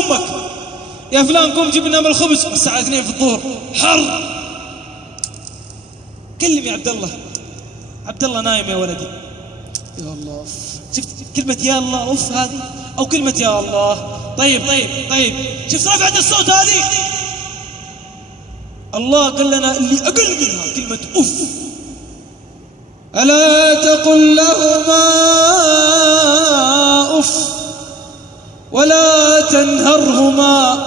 أمك. يا فلان قوم جيب لنا من الخبز الساعة 2 في الظهر حر. كلم يا عبد الله. عبد الله نايم يا ولدي. يا الله، شفت كلمة يا الله أوف هذه، أو كلمة يا الله. طيب شفت رفعت الصوت هذه. الله قال لنا اللي أقل منها كلمة أوف. ألا تقل لهما أف ولا تنهرهما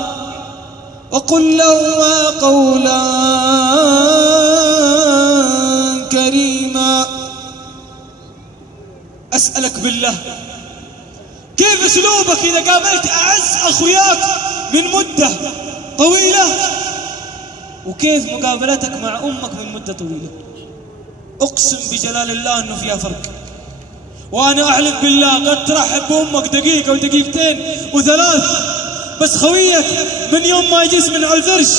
وقل لهما قولا كريما. أسألك بالله، كيف أسلوبك إذا قابلت أعز أخوياك من مدة طويلة، وكيف مقابلتك مع أمك من مدة طويلة؟ أقسم بجلال الله أنه فيها فرق. وأنا أحلف بالله قد ترحب بأمك دقيقة ودقيقتين وثلاث، بس خويك من يوم ما يجلس من على الفرش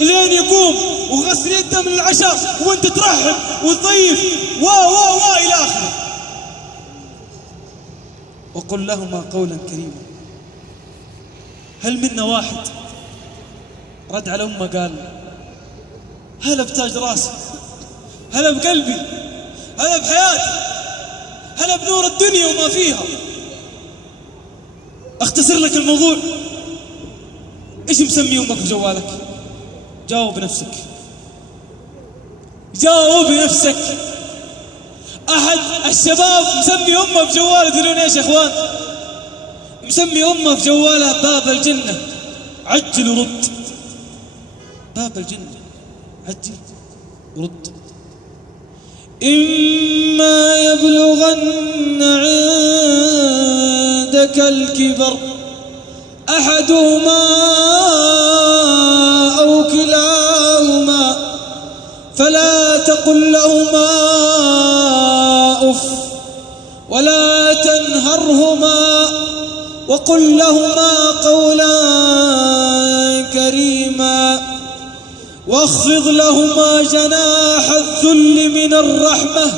لين يقوم وغسل يده من العشاء وانت ترحب وتضيف إلى آخره. وقل لهما قولا كريما. هل منا واحد رد على أمه قال هلا بتاج راسي، هلا بقلبي، هلا بحياتي، هلا بنور الدنيا وما فيها؟ اختصر لك الموضوع، ايش مسمي امك بجوالك؟ جاوب نفسك، جاوب نفسك. احد الشباب مسمي امه بجواله، تدرون ايش يا اخوان؟ مسمي امه بجواله باب الجنة. عجل ورد. باب الجنة، عجل ورد. إما يبلغن عندك الكبر أحدهما أو كلاهما فلا تقل لهما أف ولا تنهرهما وقل لهما قولا كريما واخفض لهما جناح الذل من الرحمة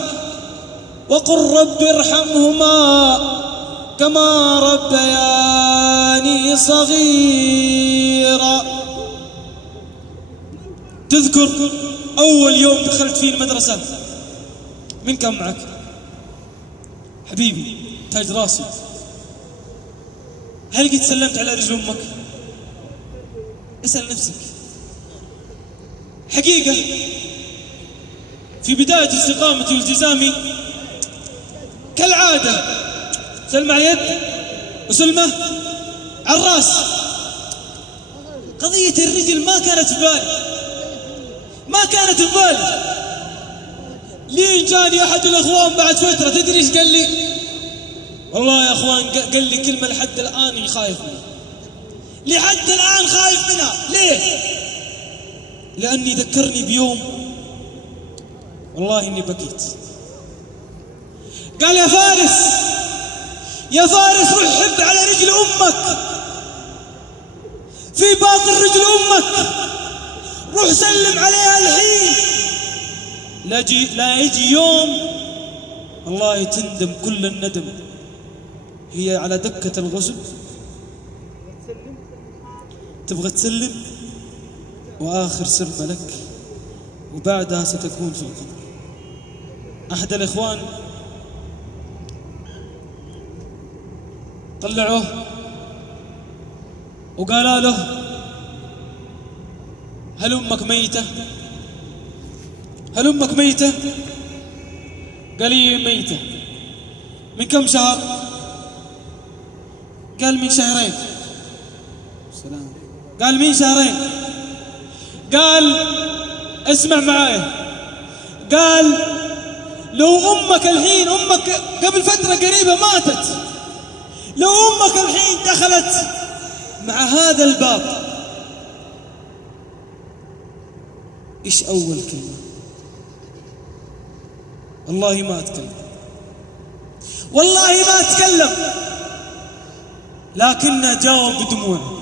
وقل رب ارحمهما كما ربياني صغيرا. تذكر أول يوم دخلت فيه المدرسة من كان معك؟ حبيبي تاج راسي، هل قد سلمت على رجل أمك؟ اسأل نفسك. حقيقة في بداية استقامتي والتزامي كالعادة سلمة على اليد وسلمة على الراس. قضية الرجل ما كانت في بالي، لين جاني أحد الأخوان بعد فترة، تدري إيش قال لي؟ والله يا أخوان قال لي كلمة لحد الآن خايف منها، لحد الآن خايف منها. ليه؟ لأني ذكرني بيوم والله إني بكيت. قال يا فارس روح حب على رجل أمك، في باطن رجل أمك، روح سلم عليها الحين، لا يجي يوم والله تندم كل الندم. هي على دكة الغسل تبغى تسلم، وآخر سلمة لك، وبعدها ستكون في القبر. أحد الإخوان طلعوه وقالوا له هل أمك ميتة؟ هل أمك ميتة؟ قال لي ميتة. من كم شهر؟ قال من شهرين. سلام. قال من شهرين. قال اسمع معايا، قال لو أمك الحين، أمك قبل فترة قريبة ماتت، لو أمك الحين دخلت مع هذا الباب، إيش أول كلمة؟ والله ما أتكلم، والله ما أتكلم، لكنه جاوب بدموع،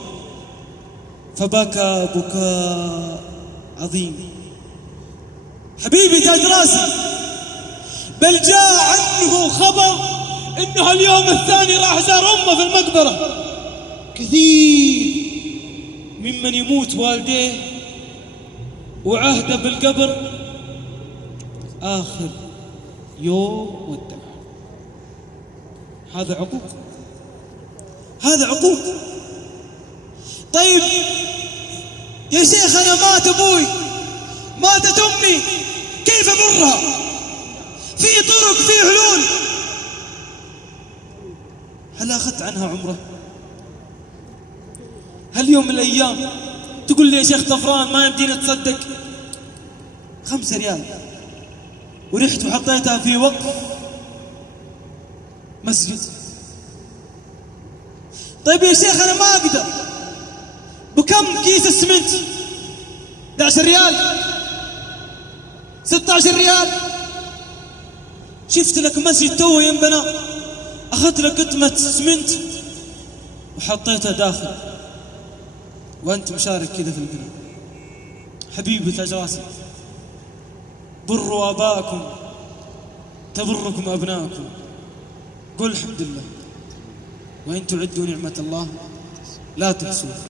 فبكى بكاء عظيم. حبيبي تاج راسي، بل جاء عنه خبر إنه اليوم الثاني راح زار أمه في المقبرة. كثير ممن يموت والديه وعهده بالقبر آخر يوم ودع. هذا عقوق، هذا عقوق. طيب يا شيخ أنا مات أبوي، ماتت أمي، كيف أبرها؟ في طرق، في حلول. هل أخذت عنها عمره؟ هل يوم من الأيام تقول لي يا شيخ طفران ما يمدينا تصدق 5 ريال ورحت وحطيتها في وقف مسجد؟ طيب يا شيخ أنا ما أقدر، بكم كيس السمنت؟ 11 ريال، 16 ريال. شفت لك مسجد تو ينبنى، أخذت لك قطمة سمنت وحطيتها داخل وأنت مشارك كذا في البناء. حبيبي تاج راسي، بروا آباءكم تبركم أبناءكم. قل الحمد لله، وإن تعدوا نعمة الله لا تحصوها.